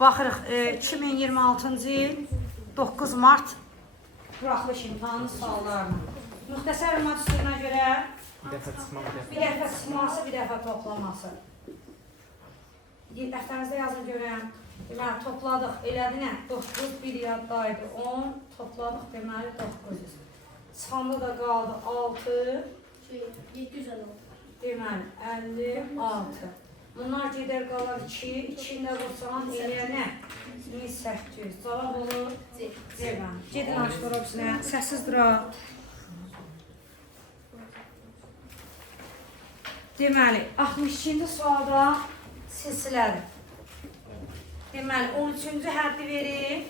Baxırıq 2026-cı il 9 mart buraxılış imtahanı suallarına. Müxtəsər üstünə görə bir dəfə çıxması, bir dəfə toplaması. Dəftərinizdə yazın görəm. Deməli, topladıq, elədi nə? 9, bir yaddaydı, 10, topladıq, deməli 900. Çıxanda da qaldı 6, 756. deməli 56. Bunlar gedər qalar 2, içində vursan eləyər nə? 1800. Cavab olur C. Gedin açdır obisinə, səssiz duraq. Deməli, 62-ci sualda silsilədir. Deməli, 13-cü həddi verir,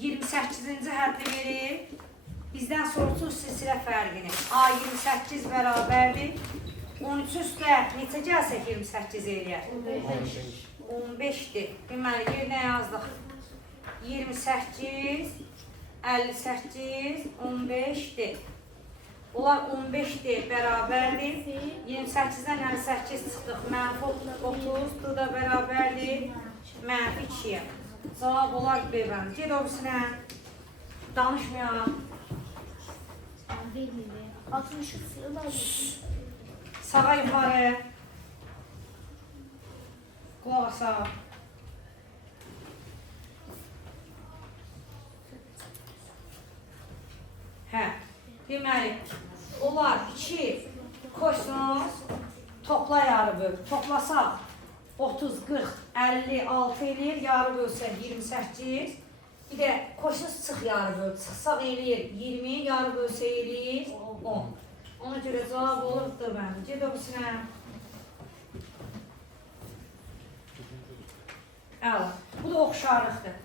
28-ci həddi verir. Bizdən sorulsun silsilə fərqini. A28 bərabərdir. 13 üstə neçə gəlsək 28 eləyər? 15-dir. Deməli, yerinə yazdıq. 28, 58, 15-dir. Bunlar 15-dir, bərabərdir. 28-dən 58 çıxdıq. Mənfi 30-dur da bərabərdir. Mənfi 2-yə. Cavab olar B bəndi. Ged obisinə. Danışmayalım. 60 sırada Sağa yuxarı. Qulaq asaq. Hə. Deməli, onlar 2 kosinus topla yarı böl. Toplasaq 30, 40, 56 eləyir. Yarı bölsək 28. Bir də kosinus çıx yarı böl. Çıxsaq eləyir 20, yarı bölsək eləyir 10. Ona görə cavab olurdur mənim. Ged obisinə. Əla. Bu da oxşarlıqdır.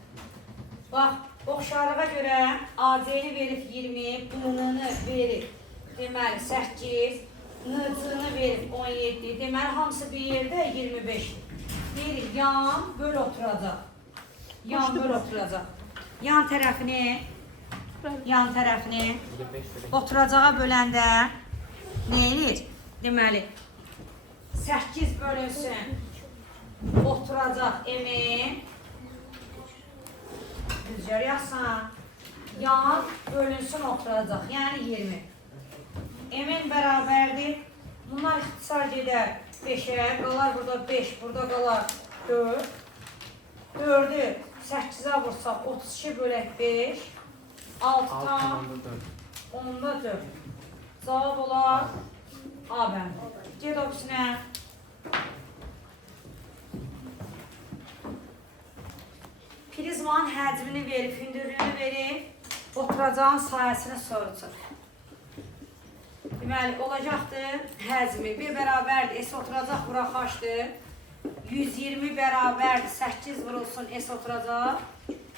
Bax, oxşarlığa görə AC-ni verib 20, B-nını verib deməli 8, N-cını verib 17, deməli hamısı bir yerdə 25. Deyirik, yan böl oturacaq. Yan böl oturacaq. Yan tərəfini oturacağa böləndə nə edir? Deməli, 8 bölünsün, oturacaq M-in, düzgər yazsan, yan bölünsün, oturacaq, yəni 20. M-in bərabərdir, bunlar ixtisar gedər 5-ə, qalar burada 5, burada qalar 4. 4-ü 8-ə vursaq, 32 bölək 5, 6 tam, 10-da 4. Cavab olar A bəndi. Ged obisinə. Prizmanın həcmini verib, hündürlüyünü verib, oturacağın sayəsini sorulur. Deməli, olacaqdır həcmi. B bərabərdir, S oturacaq, bura xaçdır. 120 bərabərdir, 8 vurulsun, S oturacaq.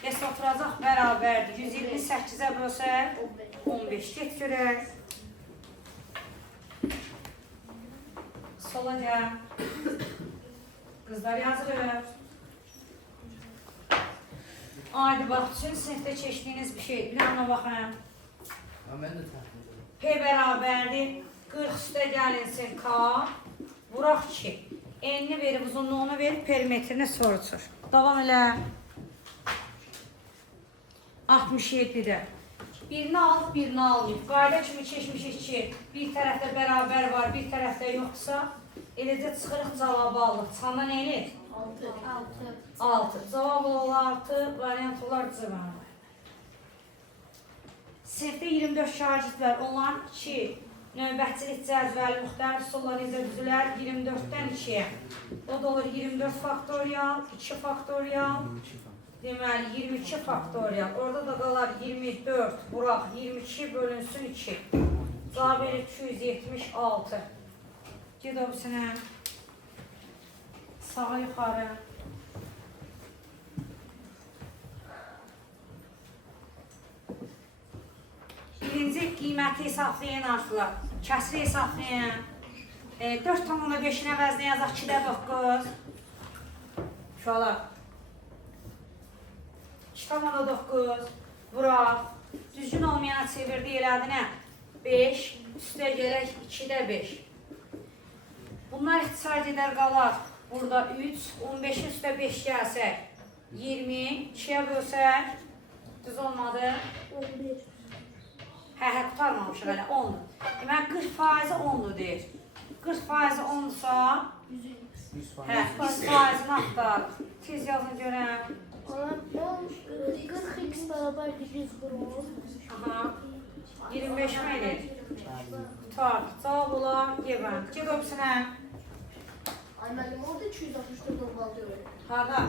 S oturacaq bərabərdir. 128-ə bölsək 15. Get görək. Sola gəl. Qızlar yazırıq. Aydı bax, üçün sinifdə keçdiyiniz bir şey. Bir ana baxın. P bərabərdir. 40 üstə gəlinsin K. Vuraq 2. N-ni verib, uzunluğunu verib, perimetrini sorulur. Davam elə. 67-də. Birini alıb, birini almayıb. Qayda kimi keçmişik ki, bir tərəfdə bərabər var, bir tərəfdə yoxsa, eləcə çıxırıq, cavabı alıq. Çıxanda nə eləyir? 6. Cavab olar 6, variant olar C bəndi. Sinifdə 24 şagird var. Onların 2 növbətçilik cədvəli müxtəlif solla necə düzülər? 24-dən 2-yə. O da olur 24 faktorial, 2 faktorial. Deməli, 22 faktorial. Orada da qalar 24, buraq 22 bölünsün 2. Cavab verir 276. Ged obisinə. Sağa yuxarı. Birinci qiyməti hesablayan artılar. Kəsri hesablayan. 4,5-in əvəzinə yazaq 2-də 9. Uşaqlar. 2,9. Vuraq. Düzgün olmayana çevirdi elədi nə? 5. Üstə gələk 2-də 5. Bunlar ixtisar edər qalar Burada 3, 15 üstə 5 gəlsək, 20, 2-yə bölsək, düz olmadı. 11. Hə, qutarmamışıq hələ, 10-dur. Demək, 40% 10-dur deyir. 40% 10-dursa, 100. hə, 100%-ni axtarıq. Tez yazın görəm. Olan 40x bərabərdir 100 qrup. Aha, 25 mi edir? Tutar, cavab olar, yevən. Ged öpsünə. Ay müəllim, orada 264 normalde öyle. Harada?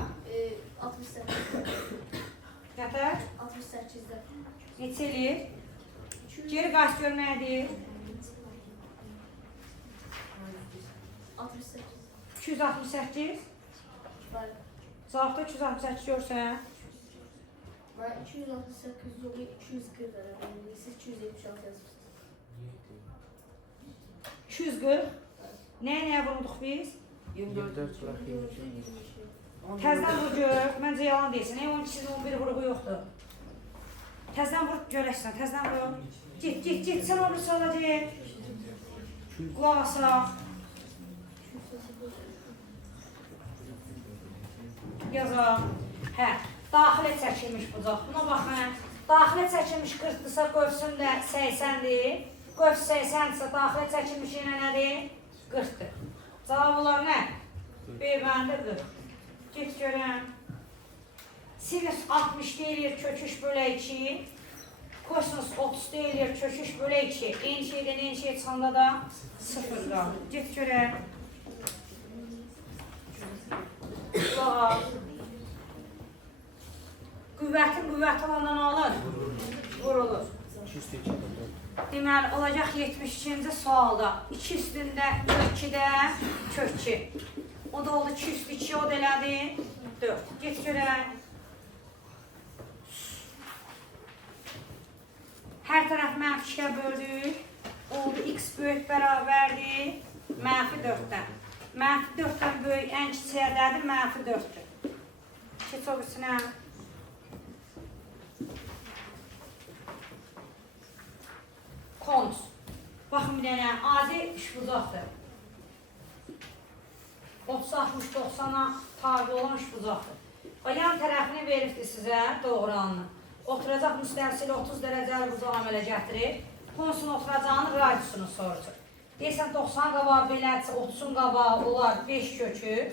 68. Nətər? 68'de. Neçə eləyir? Geri qaç gör nədir? 68. 268. Bəli. Cavabda 268 görsən. Ben 268 yolu 240 verəm. Siz 276 yazırsınız. 240. Nəyə vurduq biz? 24 bırak 22. Təzdən vur gör. Məncə yalan deyilsin. 12-nin 11 vuruğu yoxdur. Təzdən vur görəsən. Təzdən vur. Get. Sən onu sonra get. Qulaq asaq. Yazaq. Hə. Daxilə çəkilmiş bucaq. Buna baxın. Daxilə çəkilmiş 40-dırsa qövsün də 80-dir. Qövs 80-dirsə daxilə çəkilmiş yenə nədir? 40-dır. Cavab olar nə? B bəndə 40. Get görəm. Sinüs 60 deyilir köküş bölə 2. Kosinus 30 deyilir köküş bölə 2. En şeydən en şey çıxanda da 0 qalır. Get görəm. Qulağa. Qüvvətin qüvvəti olandan alır. Vurulur. 202 Deməli, olacaq 72-ci sualda 2 üstündə 2-də kök 2. O da oldu 2 üstü 2, o da elədi 4. Get görək. Hər tərəf -2-yə böldük. Oldu x böyük bərabərdir -4-dən. -4-dən böyük ən kiçik ədədi -4-dür. Keç o birisine. Konus. Baxın bir dənə, adi işbucaqdır. 30-60-90-a tabi olan işbucaqdır. Yan tərəfini veribdir sizə doğranını. Oturacaq müstəmsil 30 dərəcəli bucağı əmələ gətirir. Konusun oturacağını radiusunu soracaq. Deyirsən 90 qabağı belədirsə 30-un qabağı olar 5 kökü.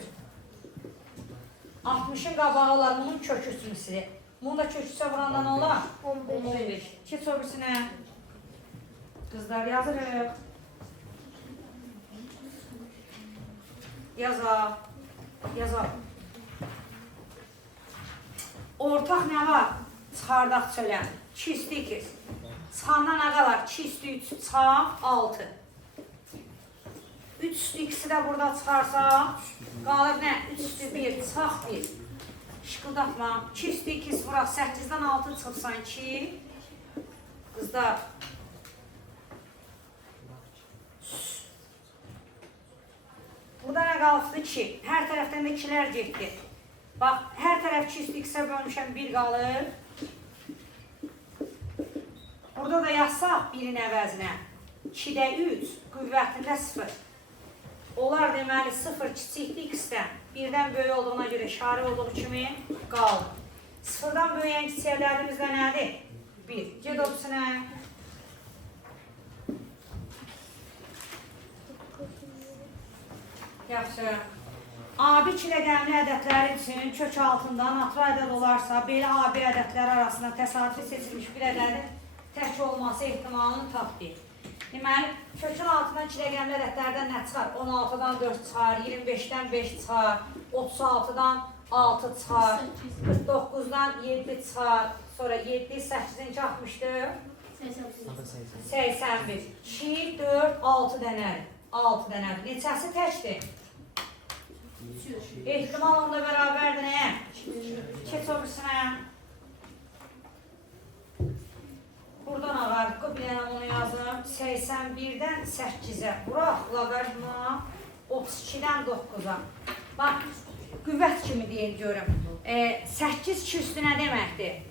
60-ın qabağı olar bunun kökü üçüncüsü. Bunun da köküsə vuranda nə olar? 15. Keç o birisinə. Kızlar yazırıq. Yazaq. Yazaq. Ortaq nə var? Çıxardaq çölə. 2 üstü 2. Çıxanda nə qalar? 2 üstü 3 çıxaq 6. 3 üstü 2-si də burada çıxarsaq qalır nə? 3 üstü 1 çıxaq 1. Şıqıldatma. 2 üstü 2 vuraq 8-dən 6 çıxırsan 2. Qızlar. Burada nə qalıbdır? 2. Hər tərəfdən də 2-lər getdi. Bax, hər tərəf 2 üstü 2-sə bölmüşəm 1 qalır. Burada da yazsaq 1-in əvəzinə. 2-də 3, qüvvətində 0. Onlar deməli 0 kiçikdir x-dən. 1-dən böyük olduğuna görə işarə olduğu kimi qalır. 0-dan böyüyən kiçiklərimiz də nədir? 1. Ged opisinə. Yaxşı. AB rəqəmli ədədlər üçün kök altında natural ədəd olarsa, belə AB ədədlər arasında təsadüfi seçilmiş bir ədədin tək olması ehtimalını tapdı. Deməli, kökün altından 2 rəqəmli ədədlərdən nə çıxar? 16-dan 4 çıxar, 25-dən 5 çıxar, 36-dan 6 çıxar, 49-dan 7 çıxar, sonra 7, 8-ci 64, 81. 2, 4, 6 dənədir. 6 dənədir. Neçəsi təkdir? Ehtimal onda bərabərdir nəyə? Keç o birisinə. Buradan ağarqı bilənəm onu yazım. 81-dən 8-ə. Vuraq loqaritma 32-dən 9-a. Bax, qüvvət kimi deyil görüm. 8 2 üstü nə deməkdir?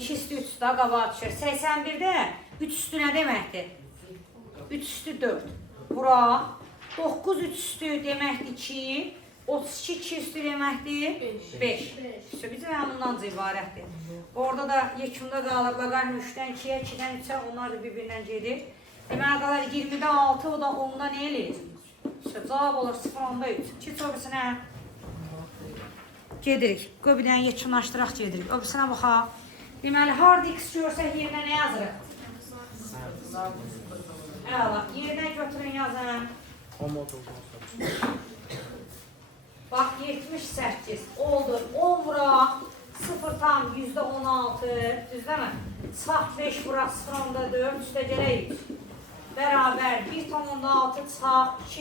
2 üstü 3 daha qabağa düşür. 81-də 3 üstü nə deməkdir? 3 üstü 4. Bura 9 3 üstü deməkdir ki, 32 2 üstü deməkdir? 5. 5. Bir bundan ibarətdir. Orada da yekunda qalır. Loqaritm 3-dən 2-yə, 2-dən 3-ə, onlar da bir-birindən gedir. Deməli qalır 20-də 6, o da 10-da nə eləyir? Cavab olur 0-10-da 3. Keç o birisinə. Gedirik. Qoy bir dənə yekunlaşdıraq gedirik. O birisinə baxaq. Deməli, hard x görsək yerinə nə yazırıq? Əla. Yerinə götürün yazın. O moduldan Bax 78 oldu. 10 vuraq 0 tam %16 düzdəmi? Çıxaq 5 vuraq 0.4 üstə gələk 3. Bərabər 1.6 çıxaq 2